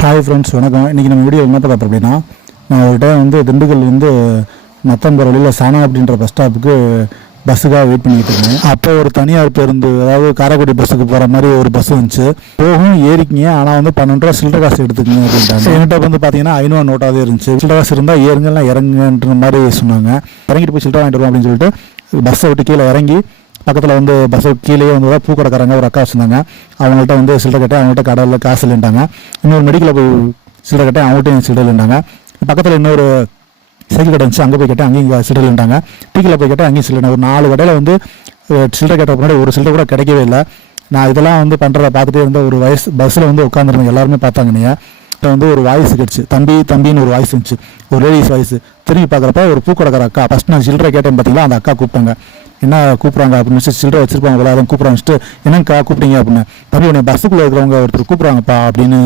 Hi friends, வணக்கம். இன்றைக்கி நம்ம வீடியோ என்ன பார்க்க அப்படின்னா, நான் ஒரு டைம் வந்து திண்டுக்கல் நத்தம்பர் வழியில் சானா அப்படின்ற பஸ் ஸ்டாப்புக்கு பஸ்ஸுக்காக வெயிட் பண்ணிக்கிட்டு இருந்தேன். அப்போ ஒரு தனியார் பேருந்து, அதாவது காரைக்குடி பஸ்ஸுக்கு போகிற மாதிரி ஒரு பஸ் வந்துச்சு. போகும் ஏறிக்கிங்க, ஆனால் வந்து 12 ரூபா சில்லறை காசு எடுத்துக்கங்க அப்படின்ட்டாங்க. என்கிட்ட வந்து பார்த்தீங்கன்னா 500 நோட்டாகவே இருந்துச்சு. சில்லறை காசு இருந்தால் ஏறுங்கலாம் இறங்குன்ற மாதிரி சொன்னாங்க. இறங்கிட்டு போய் சில்லறை வாங்கிட்டு வருவோம் அப்படின்னு சொல்லிட்டு பஸ்ஸை விட்டு கீழே இறங்கி பக்கத்தில் வந்து பஸ்ஸு கீழே வந்து பூக்கடைக்காரங்க ஒரு அக்கா வச்சுருந்தாங்க. அவங்கள்ட்ட வந்து சில்லறை கேட்டேன். அவங்கள்ட்ட கடையில் காசு இல்லைன்ட்டாங்க. இன்னொரு மெடிக்கலில் போய் சில்லறை கேட்டேன். அவங்கள்ட்ட சில்லறை இல்லைன்ட்டாங்க. பக்கத்தில் இன்னொரு சைக்கிள் கடை இருந்துச்சு, அங்கே போய் கேட்டேன். அங்கேயும் சில்லறை இல்லைன்ட்டாங்க. டீக்கில் போய் கேட்டேன், அங்கேயும் சில்லறை. ஒரு 4 கடையில் வந்து சில்லறை கேட்ட முன்னாடி ஒரு சில்லறை கூட கிடைக்கவே இல்லை. நான் இதெல்லாம் வந்து பண்ணுறத பார்த்துட்டே இருந்த ஒரு பஸ்ஸில் வந்து உட்காந்துருந்தேன். எல்லாருமே பார்த்தாங்க. இப்போ வந்து ஒரு வாய்ஸ் கிடச்சி, தம்பின்னு ஒரு வாய்ஸ் இருந்துச்சு, ஒரு லேடிஸ் வாய்ஸ். திரும்பி பார்க்குறப்ப ஒரு பூக்கடைக்கார அக்கா. ஃபஸ்ட் நான் சில்லறை கேட்டேன் பார்த்தீங்களா, அந்த அக்கா கூப்பிட்டாங்க. என்ன கூப்பிட்றாங்க அப்படின்னு சில்லறை வச்சிருப்பாங்க, அதான் கூப்பிட்றாங்க. என்னங்கக்கா கூப்பிட்டீங்க அப்படின்னு. தம்பி உன்னை பஸ்ஸுக்குள்ளே இருக்கிறவங்க ஒருத்தர் கூப்பிட்றாங்கப்பா அப்படின்னு